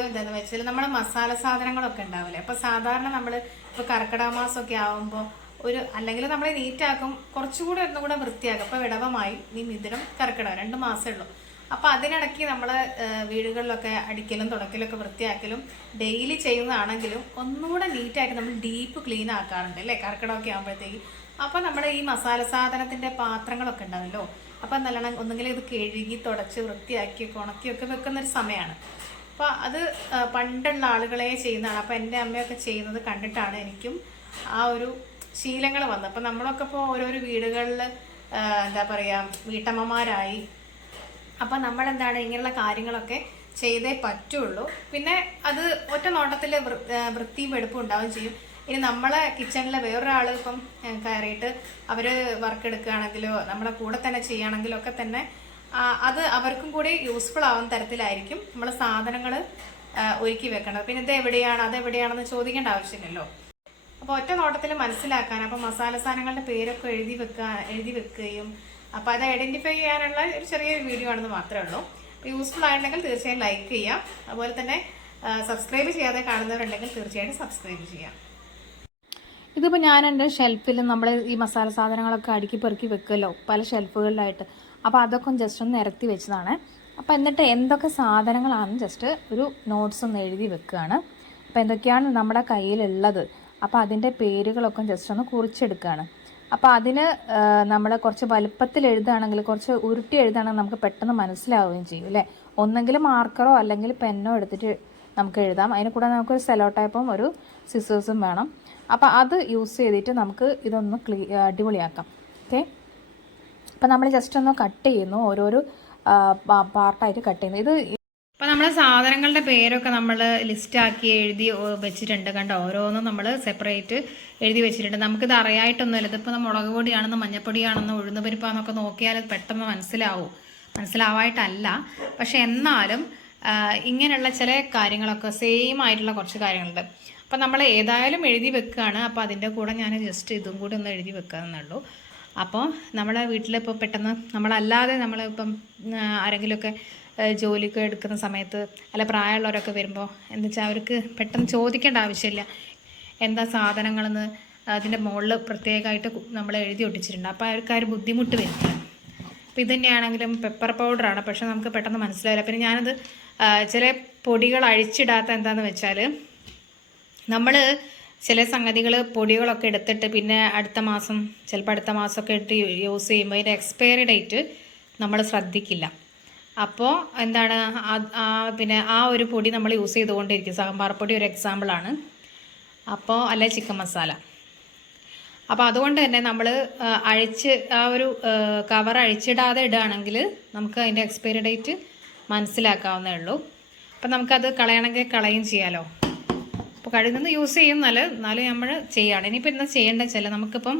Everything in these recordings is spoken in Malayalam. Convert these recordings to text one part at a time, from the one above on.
വീഡിയോ എന്താണെന്ന് വെച്ചാൽ നമ്മുടെ മസാല സാധനങ്ങളൊക്കെ ഉണ്ടാവില്ലേ. അപ്പോൾ സാധാരണ നമ്മൾ ഇപ്പോൾ കർക്കിടക മാസമൊക്കെ ആകുമ്പോൾ അല്ലെങ്കിൽ നമ്മൾ നീറ്റാക്കും, കുറച്ചുകൂടി ഒന്നും കൂടെ വൃത്തിയാക്കും. അപ്പോൾ ഇടവമായി ഈ മിഥുനം കർക്കിടകം 2 മാസമേ ഉള്ളൂ. അപ്പോൾ അതിനിടയ്ക്ക് നമ്മൾ വീടുകളിലൊക്കെ അടിക്കലും തുടക്കലൊക്കെ വൃത്തിയാക്കലും ഡെയിലി ചെയ്യുന്നതാണെങ്കിലും ഒന്നുകൂടെ നീറ്റായിട്ട് നമ്മൾ ഡീപ്പ് ക്ലീൻ ആക്കാറുണ്ട് അല്ലേ കർക്കിടകമൊക്കെ ആകുമ്പോഴത്തേക്ക്. അപ്പോൾ നമ്മുടെ ഈ മസാല സാധനത്തിൻ്റെ പാത്രങ്ങളൊക്കെ ഉണ്ടാവല്ലോ, അപ്പം നല്ലോണം ഒന്നുകിൽ ഇത് കഴുകി തുടച്ച് വൃത്തിയാക്കി ഉണക്കിയൊക്കെ വെക്കുന്നൊരു സമയമാണ്. അപ്പോൾ അത് പണ്ടുള്ള ആളുകളെ ചെയ്യുന്നതാണ്. അപ്പോൾ എൻ്റെ അമ്മയൊക്കെ ചെയ്യുന്നത് കണ്ടിട്ടാണ് എനിക്കും ആ ഒരു ശീലങ്ങൾ വന്നത്. അപ്പോൾ നമ്മളൊക്കെ ഇപ്പോൾ ഓരോരോ വീടുകളിൽ എന്താ പറയുക വീട്ടമ്മമാരായി. അപ്പം നമ്മളെന്താണ് ഇങ്ങനെയുള്ള കാര്യങ്ങളൊക്കെ ചെയ്തേ പറ്റുള്ളൂ. പിന്നെ അത് ഒറ്റ നോട്ടത്തിൽ വൃത്തിയും വെടുപ്പും ഉണ്ടാവുകയും ചെയ്യും. ഇനി നമ്മളെ കിച്ചണിൽ വേറൊരാൾ ഇപ്പം കയറിയിട്ട് അവർ വർക്ക് എടുക്കുകയാണെങ്കിലോ നമ്മുടെ കൂടെ തന്നെ ചെയ്യുകയാണെങ്കിലോ ഒക്കെ തന്നെ അത് അവർക്കും കൂടി യൂസ്ഫുൾ ആവുന്ന തരത്തിലായിരിക്കും നമ്മൾ സാധനങ്ങൾ ഒരുക്കി വെക്കേണ്ടത്. പിന്നെ ഇത് എവിടെയാണ് അതെവിടെയാണെന്ന് ചോദിക്കേണ്ട ആവശ്യമില്ലല്ലോ. അപ്പോൾ ഒറ്റ നോട്ടത്തിൽ മനസ്സിലാക്കാൻ അപ്പോൾ മസാല സാധനങ്ങളുടെ പേരൊക്കെ എഴുതി വെക്കുകയും അപ്പോൾ അത് ഐഡൻറ്റിഫൈ ചെയ്യാനുള്ള ഒരു ചെറിയൊരു വീഡിയോ ആണെന്ന് മാത്രമേ ഉള്ളൂ. അപ്പോൾ യൂസ്ഫുൾ ആയിട്ടുണ്ടെങ്കിൽ തീർച്ചയായും ലൈക്ക് ചെയ്യാം. അതുപോലെ തന്നെ സബ്സ്ക്രൈബ് ചെയ്യാതെ കാണുന്നവരുണ്ടെങ്കിൽ തീർച്ചയായിട്ടും സബ്സ്ക്രൈബ് ചെയ്യാം. ഇതിപ്പോൾ ഞാൻ എൻ്റെ ഷെൽഫിൽ നമ്മൾ ഈ മസാല സാധനങ്ങളൊക്കെ അടുക്കി പെറുക്കി വെക്കുമല്ലോ പല ഷെൽഫുകളിലായിട്ട്. അപ്പോൾ അതൊക്കെ ജസ്റ്റ് ഒന്ന് നിരത്തി വെച്ചതാണ്. അപ്പോൾ എന്നിട്ട് എന്തൊക്കെ സാധനങ്ങളാണെന്ന് ജസ്റ്റ് ഒരു നോട്ട്സ് ഒന്ന് എഴുതി വെക്കുകയാണ്. അപ്പോൾ എന്തൊക്കെയാണ് നമ്മുടെ കയ്യിലുള്ളത് അപ്പോൾ അതിൻ്റെ പേരുകളൊക്കെ ജസ്റ്റ് ഒന്ന് കുറിച്ചെടുക്കുകയാണ്. അപ്പോൾ അതിന് നമ്മൾ കുറച്ച് വലുപ്പത്തിൽ എഴുതുകയാണെങ്കിൽ കുറച്ച് ഉരുട്ടി എഴുതുകയാണെങ്കിൽ നമുക്ക് പെട്ടെന്ന് മനസ്സിലാവുകയും ചെയ്യും അല്ലേ. ഒന്നെങ്കിൽ മാർക്കറോ അല്ലെങ്കിൽ പെന്നോ എടുത്തിട്ട് നമുക്ക് എഴുതാം. അതിന് കൂടെ നമുക്കൊരു സെലോ ടൈപ്പും ഒരു സിസേഴ്സും വേണം. അപ്പോൾ അത് യൂസ് ചെയ്തിട്ട് നമുക്ക് ഇതൊന്ന് അടിപൊളിയാക്കാം. ഓക്കെ, അപ്പോൾ നമ്മൾ ജസ്റ്റ് ഒന്ന് കട്ട് ചെയ്യുന്നു, ഓരോരോ പാർട്ടായിട്ട് കട്ട് ചെയ്യുന്നു. ഇത് അപ്പോൾ നമ്മൾ സാധനങ്ങളുടെ പേരൊക്കെ നമ്മൾ ലിസ്റ്റാക്കി എഴുതി വെച്ചിട്ടുണ്ട് കണ്ടോ. ഓരോന്നും നമ്മൾ സെപ്പറേറ്റ് എഴുതി വെച്ചിട്ടുണ്ട്. നമുക്കിത് അറിയായിട്ടൊന്നുമില്ല. ഇതിപ്പോൾ മുളക് പൊടിയാണെന്ന് മഞ്ഞപ്പൊടിയാണെന്ന് ഉഴുന്ന് പരിപ്പാന്നൊക്കെ നോക്കിയാൽ പെട്ടെന്ന് മനസ്സിലാവായിട്ടല്ല. പക്ഷെ എന്നാലും ഇങ്ങനെയുള്ള ചില കാര്യങ്ങളൊക്കെ സെയിം ആയിട്ടുള്ള കുറച്ച് കാര്യങ്ങളുണ്ട്. അപ്പം നമ്മൾ ഏതായാലും എഴുതി വെക്കുകയാണ്. അപ്പോൾ അതിൻ്റെ കൂടെ ഞാൻ ജസ്റ്റ് ഇതും കൂടി ഒന്ന് എഴുതി വെക്കാമെന്നുള്ളൂ. അപ്പോൾ നമ്മളെ വീട്ടിലിപ്പോൾ പെട്ടെന്ന് നമ്മളല്ലാതെ നമ്മളിപ്പം ആരെങ്കിലുമൊക്കെ ജോലിക്ക് എടുക്കുന്ന സമയത്ത് അല്ല പ്രായമുള്ളവരൊക്കെ വരുമ്പോൾ എന്താ വെച്ചാൽ അവർക്ക് പെട്ടെന്ന് ചോദിക്കേണ്ട ആവശ്യമില്ല എന്താ സാധനങ്ങളെന്ന്. അതിൻ്റെ മുകളിൽ പ്രത്യേകമായിട്ട് നമ്മൾ എഴുതി ഒട്ടിച്ചിട്ടുണ്ട്. അപ്പോൾ അവർക്ക് ആ ഒരു ബുദ്ധിമുട്ട് വരുന്നില്ല. അപ്പോൾ ഇത് തന്നെയാണെങ്കിലും പെപ്പർ പൗഡറാണ്, പക്ഷെ നമുക്ക് പെട്ടെന്ന് മനസ്സിലാവില്ല. പിന്നെ ഞാനത് ചില പൊടികൾ അഴിച്ചിടാത്ത എന്താണെന്ന് വെച്ചാൽ നമ്മൾ ചില സംഗതികൾ പൊടികളൊക്കെ എടുത്തിട്ട് പിന്നെ ചിലപ്പോൾ അടുത്ത മാസമൊക്കെ ഇട്ട് യൂസ് ചെയ്യുമ്പോൾ അതിൻ്റെ എക്സ്പയറി ഡേറ്റ് നമ്മൾ ശ്രദ്ധിക്കില്ല. അപ്പോൾ എന്താണ് പിന്നെ ആ ഒരു പൊടി നമ്മൾ യൂസ് ചെയ്തുകൊണ്ടിരിക്കും. സാമ്പാർ പൊടി ഒരു എക്സാമ്പിളാണ്. അപ്പോൾ അല്ലെ ചിക്കൻ മസാല. അപ്പോൾ അതുകൊണ്ട് തന്നെ നമ്മൾ ആ ഒരു കവർ അഴിച്ചിടാതെ ഇടുകയാണെങ്കിൽ നമുക്ക് അതിൻ്റെ എക്സ്പയറി ഡേറ്റ് മനസ്സിലാക്കാവുന്നേ ഉള്ളൂ. അപ്പം നമുക്കത് കളയണമെങ്കിൽ കളയും ചെയ്യാമല്ലോ. അപ്പോൾ കഴിയുന്നത് യൂസ് ചെയ്യും എന്നാലും നമ്മൾ ചെയ്യുകയാണ്. ഇനിയിപ്പോൾ എന്താ ചെയ്യേണ്ടത് വെച്ചാൽ നമുക്കിപ്പം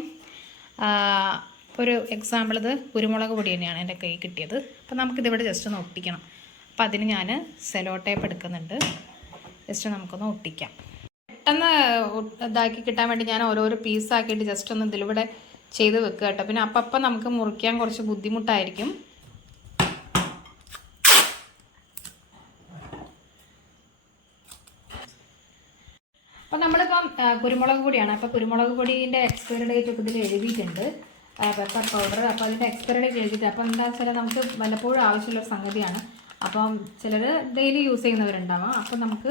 ഒരു എക്സാമ്പിൾ ഇത് കുരുമുളക് പൊടി തന്നെയാണ് എൻ്റെ കൈ കിട്ടിയത്. അപ്പോൾ നമുക്കിതിവിടെ ജസ്റ്റ് ഒന്ന് ഒട്ടിക്കണം. അപ്പോൾ അതിന് ഞാൻ സെലോ ടേപ്പ് എടുക്കുന്നുണ്ട്. ജസ്റ്റ് നമുക്കൊന്ന് ഒട്ടിക്കാം. പെട്ടെന്ന് ഇതാക്കി കിട്ടാൻ വേണ്ടി ഞാൻ ഓരോരോ പീസാക്കിയിട്ട് ജസ്റ്റ് ഒന്ന് ഇതിലൂടെ ചെയ്ത് വെക്കുക കേട്ടോ. പിന്നെ അപ്പം നമുക്ക് മുറിക്കാൻ കുറച്ച് ബുദ്ധിമുട്ടായിരിക്കും. അപ്പോൾ നമ്മളിപ്പം കുരുമുളക് പൊടിയാണ്. അപ്പോൾ കുരുമുളക് പൊടീൻ്റെ എക്സ്പയറി ഡേറ്റ് ഒക്കെ ഇതിൽ എഴുതിയിട്ടുണ്ട്, പെപ്പർ പൗഡർ. അപ്പോൾ അതിൻ്റെ എക്സ്പയറി ഡേറ്റ് എഴുതിയിട്ട് അപ്പോൾ എന്താ വെച്ചാൽ നമുക്ക് വല്ലപ്പോഴും ആവശ്യമുള്ള സംഗതിയാണ്. അപ്പം ചിലർ ഡെയിലി യൂസ് ചെയ്യുന്നവരുണ്ടാവാം. അപ്പോൾ നമുക്ക്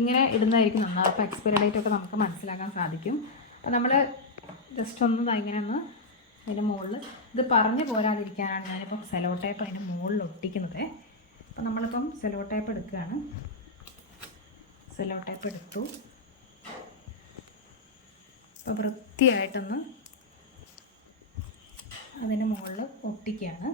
ഇങ്ങനെ ഇടുന്നതായിരിക്കും നന്നാവും. അപ്പോൾ എക്സ്പയറി ഡേറ്റ് ഒക്കെ നമുക്ക് മനസ്സിലാക്കാൻ സാധിക്കും. അപ്പോൾ നമ്മൾ ജസ്റ്റ് ഒന്ന് ഇങ്ങനെ ഒന്ന് അതിൻ്റെ മുകളിൽ ഇത് പറഞ്ഞു പോരാതിരിക്കാനാണ് ഞാനിപ്പം സെലോ ടേപ്പ് അതിൻ്റെ മുകളിൽ ഒട്ടിക്കുന്നത്. അപ്പോൾ നമ്മളിപ്പം സെലോ ടേപ്പ് എടുക്കുകയാണ്. സെലോ ടേപ്പ് എടുത്തു. അപ്പോൾ വൃത്തിയായിട്ടൊന്ന് അതിന് മുകളിൽ ഒട്ടിക്കുകയാണ്.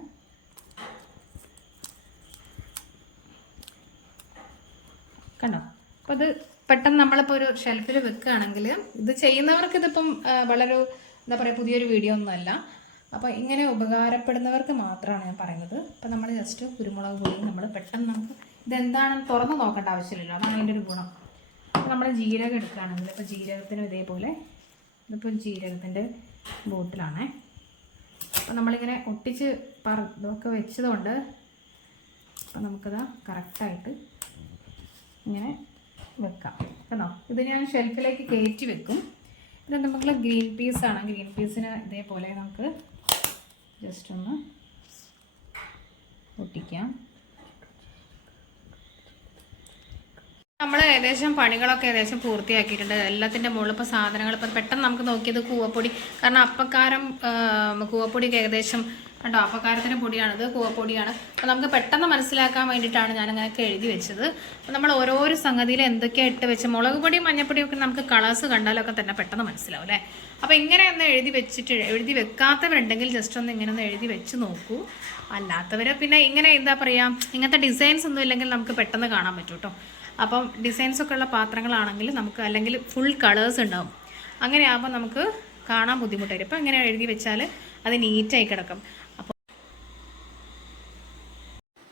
കണ്ടോ. അപ്പോൾ ഇത് പെട്ടെന്ന് നമ്മളിപ്പോൾ ഒരു ഷെൽഫിൽ വെക്കുകയാണെങ്കിൽ ഇത് ചെയ്യുന്നവർക്ക് ഇതിപ്പം വളരെ എന്താ പറയുക പുതിയൊരു വീഡിയോ ഒന്നുമല്ല. അപ്പോൾ ഇങ്ങനെ ഉപകാരപ്പെടുന്നവർക്ക് മാത്രമാണ് ഞാൻ പറയുന്നത്. അപ്പോൾ നമ്മൾ ജസ്റ്റ് കുരുമുളക് പൊടി നമ്മൾ പെട്ടെന്ന് നമുക്ക് ഇതെന്താണെന്ന് തുറന്ന് നോക്കേണ്ട ആവശ്യമില്ലല്ലോ. അതാണ് അതിൻ്റെ ഒരു ഗുണം. അപ്പോൾ നമ്മൾ ജീരകം എടുക്കുകയാണെങ്കിൽ ഇപ്പോൾ ജീരകത്തിനും ഇതേപോലെ ഇതിപ്പോൾ ജീരകത്തിൻ്റെ ബോട്ടിലാണേ. അപ്പോൾ നമ്മളിങ്ങനെ ഒട്ടിച്ച് ഇതൊക്കെ വെച്ചതുകൊണ്ട് അപ്പോൾ നമുക്കത് കറക്റ്റായിട്ട് ഇങ്ങനെ വെക്കാം കേട്ടോ. ഇത് ഞാൻ ഷെൽഫിലേക്ക് കയറ്റി വെക്കും. പിന്നെ നമുക്ക് ഗ്രീൻ പീസാണ്. ഗ്രീൻ പീസിന് ഇതേപോലെ നമുക്ക് ജസ്റ്റ് ഒന്ന് ഒട്ടിക്കാം. നമ്മൾ ഏകദേശം പണികളൊക്കെ ഏകദേശം പൂർത്തിയാക്കിയിട്ടുണ്ട്. എല്ലാത്തിൻ്റെ മുകളിൽ ഇപ്പോൾ സാധനങ്ങൾ ഇപ്പോൾ പെട്ടെന്ന് നമുക്ക് നോക്കിയത് കൂവപ്പൊടി, കാരണം അപ്പക്കാരം കൂവപ്പൊടിയൊക്കെ ഏകദേശം കണ്ടോ, അപ്പക്കാരത്തിൻ്റെ പൊടിയാണിത്, കൂവപ്പൊടിയാണ്. അപ്പോൾ നമുക്ക് പെട്ടെന്ന് മനസ്സിലാക്കാൻ വേണ്ടിയിട്ടാണ് ഞാനങ്ങനെയൊക്കെ എഴുതി വെച്ചത്. അപ്പോൾ നമ്മൾ ഓരോരോ സംഗതിയിൽ എന്തൊക്കെയാണ് ഇട്ട് വെച്ച്, മുളക് പൊടിയും മഞ്ഞപ്പൊടിയും ഒക്കെ നമുക്ക് കളേഴ്സ് കണ്ടാലൊക്കെ തന്നെ പെട്ടെന്ന് മനസ്സിലാവും അല്ലേ. അപ്പോൾ ഇങ്ങനെ ഒന്ന് എഴുതി വെക്കാത്തവരുണ്ടെങ്കിൽ ജസ്റ്റ് ഒന്ന് ഇങ്ങനെ ഒന്ന് എഴുതി വെച്ച് നോക്കൂ. അല്ലാത്തവർ പിന്നെ ഇങ്ങനെ എന്താ പറയുക, ഇങ്ങനത്തെ ഡിസൈൻസ് ഒന്നും ഇല്ലെങ്കിൽ നമുക്ക് പെട്ടെന്ന് കാണാൻ പറ്റും കേട്ടോ. അപ്പം ഡിസൈൻസൊക്കെ ഉള്ള പാത്രങ്ങളാണെങ്കിൽ നമുക്ക്, അല്ലെങ്കിൽ ഫുൾ കളേഴ്സ് ഉണ്ടാവും, അങ്ങനെ ആകുമ്പോൾ നമുക്ക് കാണാൻ ബുദ്ധിമുട്ടായിരിക്കും. അപ്പോൾ ഇങ്ങനെ എഴുതി വെച്ചാൽ അത് നീറ്റായി കിടക്കും. അപ്പോൾ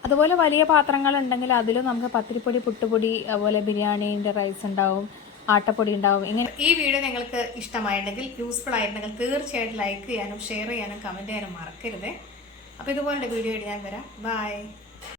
അതുപോലെ വലിയ പാത്രങ്ങളുണ്ടെങ്കിൽ അതിലും നമുക്ക് പത്തിരിപ്പൊടി, പുട്ടുപൊടി, അതുപോലെ ബിരിയാണീൻ്റെ റൈസ് ഉണ്ടാവും, ആട്ടപ്പൊടി ഉണ്ടാവും. ഇങ്ങനെ ഈ വീഡിയോ നിങ്ങൾക്ക് ഇഷ്ടമായിട്ടുണ്ടെങ്കിൽ, യൂസ്ഫുൾ ആയിട്ടുണ്ടെങ്കിൽ തീർച്ചയായിട്ടും ലൈക്ക് ചെയ്യാനും ഷെയർ ചെയ്യാനും കമൻറ്റ് ചെയ്യാനും മറക്കരുത്. അപ്പോൾ ഇതുപോലുള്ള വീഡിയോ ഞാൻ വരാം. ബൈ.